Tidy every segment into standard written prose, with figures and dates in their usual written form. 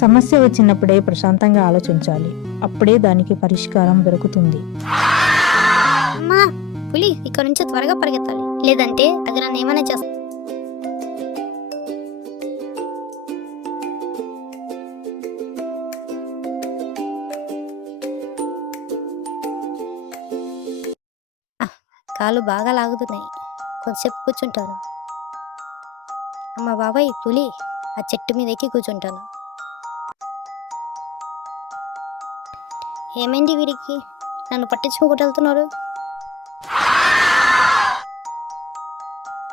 సమస్య వచ్చినప్పుడే ప్రశాంతంగా ఆలోచించాలి. అప్పుడే దానికి పరిష్కారం దొరుకుతుంది. అమ్మా పులి, ఇక్కడ నుంచి త్వరగా పరిగెత్తాలి, లేదంటే అది నన్ను ఏమైనా చేస్తా. కాళ్ళు బాగా లాగుతున్నాయి, కొంచెంసేపు కూర్చుంటాను. అమ్మ బాబాయ్ పులి, ఆ చెట్టు మీద ఎక్కి కూర్చుంటాను. ఏమైంది వీరికి, నన్ను పట్టించుకోకుండా వెళ్తున్నారు?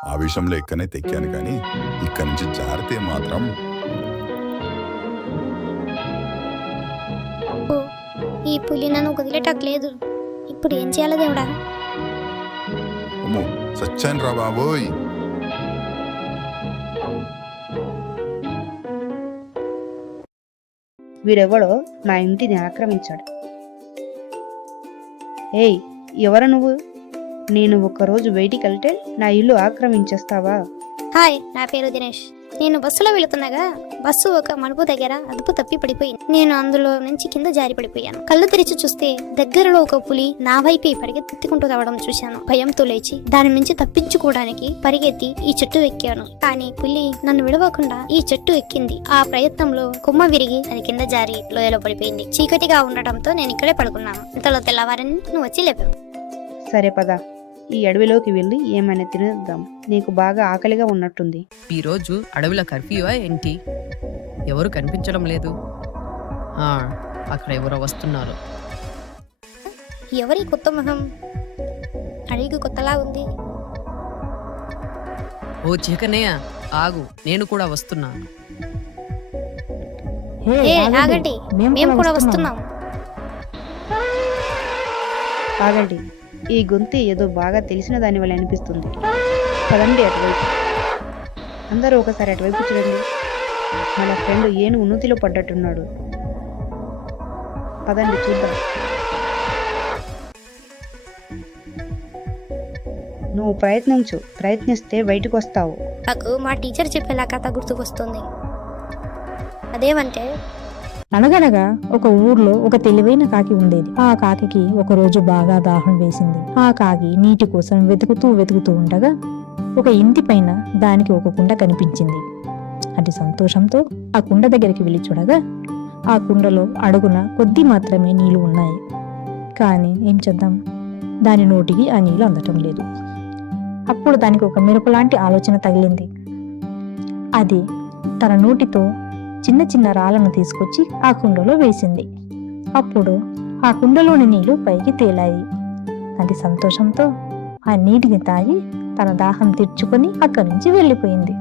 ఆ విషయంలో ఎక్కనే తెక్కాను కానీ ఇక్కడి నుంచి జారితే మాత్రం ఈ పులి నన్ను వదిలేటట్లేదు. ఇప్పుడు ఏం చేయాలి దేవుడా? అమ్మో సచ్చాను రా బాబోయ్. వీడెవడో నా ఇంటిని ఆక్రమించాడు. ఏయ్, ఎవరు నువ్వు? నేను ఒక్కరోజు బయటికి వెళ్తే నా ఇల్లు ఆక్రమించేస్తావా? హాయ్, నా పేరు దినేష్. నేను బస్సులో వెళుతుండగా బస్సు ఒక మలుపు దగ్గర అదుపు తప్పి పడిపోయింది. నేను అందులో నుంచి కింద జారి పడిపోయాను. కళ్ళు తెరిచి చూస్తే దగ్గరలో ఒక పులి నా వైపే పరిగెత్తుకుంటూ రావడం చూశాను. భయంతో లేచి దాని నుంచి తప్పించుకోవడానికి పరిగెత్తి ఈ చెట్టు ఎక్కాను. కానీ పులి నన్ను విడవకుండా ఈ చెట్టు ఎక్కింది. ఆ ప్రయత్నంలో కొమ్మ విరిగి అది కింద జారి లోయలో పడిపోయింది. చీకటిగా ఉండటంతో నేను ఇక్కడే పడుకున్నాను. ఇంతలో తెల్లవారని నువ్వు వచ్చి లేపావు. సరే పద, ఈ అడవిలోకి వెళ్ళి ఏమైనా తినేద్దాం. నీకు బాగా ఆకలిగా ఉన్నట్టుంది. ఈరోజు అడవిలో కర్ఫ్యూవా ఏంటి? ఎవరు కనిపించడం లేదు. అక్కడ ఎవరో వస్తున్నారు. ఎవరి కొత్త మొహం? అడిగి కొత్తలా ఉంది. ఓ చికనయ్య, ఆగు, నేను కూడా వస్తున్నాను. హే, ఏ ఆగండి. ఆగండి, మేము కూడా వస్తున్నాం. ఆగండి, ఈ గొంతు ఏదో బాగా తెలిసిన దాని వల్ల అనిపిస్తుంది. పదండి అటువైపు. అందరూ ఒకసారి అటువైపు చూడండి. మన ఫ్రెండ్ ఏనుగు నూతిలో పడ్డట్టున్నాడు. పదండి చూద్దాం. నువ్వు ప్రయత్నిస్తే బయటకు వస్తావు. నాకు మా టీచర్ చెప్పేలా కథ గుర్తుకొస్తుంది. అదేమంటే, అనగనగా ఒక ఊర్లో ఒక తెలివైన కాకి ఉండేది. ఆ కాకికి ఒక రోజు బాగా దాహం వేసింది. ఆ కాకి నీటి కోసం వెతుకుతూ ఉండగా ఒక ఇంటి పైన దానికి ఒక కుండ కనిపించింది. అది సంతోషంతో ఆ కుండ దగ్గరికి వెళ్ళి చూడగా ఆ కుండలో అడుగున కొద్ది మాత్రమే నీళ్లు ఉన్నాయి. కానీ ఏం చేద్దాం, దాని నోటికి ఆ నీళ్లు అందటం లేదు. అప్పుడు దానికి ఒక మెరుపులాంటి ఆలోచన తగిలింది. అది తన నోటితో చిన్న చిన్న రాళ్లను తీసుకొచ్చి ఆ కుండలో వేసింది. అప్పుడు ఆ కుండలోని నీళ్లు పైకి తేలాయి. అది సంతోషంతో ఆ నీటిని తాగి తన దాహం తీర్చుకొని అక్కడి నుంచి వెళ్ళిపోయింది.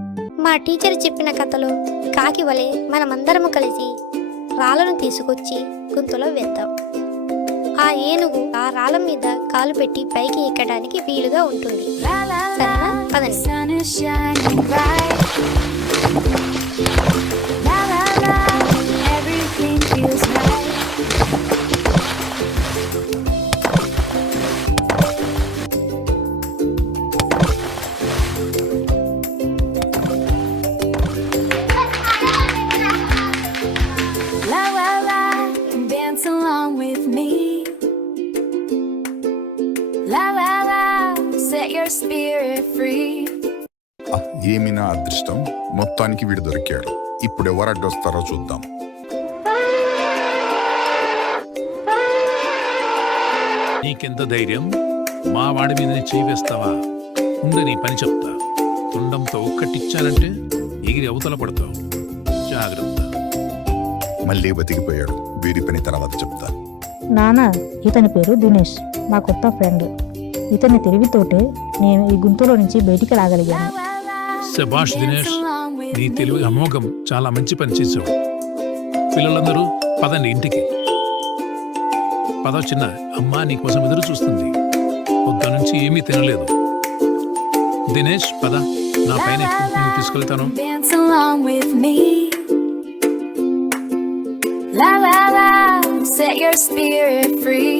మా టీచర్ చెప్పిన కథలో కాకి వలె మనమందరము కలిసి రాళ్ళను తీసుకొచ్చి గుంతలో వేద్దాం. ఆ ఏనుగు ఆ రాళ్ళ మీద కాలు పెట్టి పైకి ఎక్కడానికి వీలుగా ఉంటుంది. సరేనా? పదండి. Along with me, la la la, set your spirit free. ఏమి నా అదృష్టం, మొత్తానికి వీడు దొరికాడు. ఇప్పుడు ఎవరు అడ్డొస్తారో చూద్దాం. నీకెంత ధైర్యం? మా వాడి మీద చేయి వేస్తావా? ఉండి నీ పని చెప్తా. తుండంతో ఒక్కటిచ్చానంటే ఎగిరి అవతల పడతావు. జాగ్రత్త. మళ్ళీ బతికిపోయాడు. వీడి పని తర్వాత చెప్తా. నానా, ఇతని పేరు దినేష్, మా కొత్త ఫ్రెండ్. ఇతని తెలివితోటే నేను ఈ గుంతలో నుంచి బయటికి రాగలిగాను. శభాష్ దినేష్, నీ తెలివి అమోఘం. చాలా మంచి పని చేసావు. పిల్లలందరూ పదండి ఇంటికి. పద చిన్న, అమ్మ నీకోసం ఎదురు చూస్తుంది. పొద్దు నుంచి ఏమీ తినలేదు. దినేష్ పద, నా పైన నేను తీసుకెళ్తాను. La la la, set your spirit free.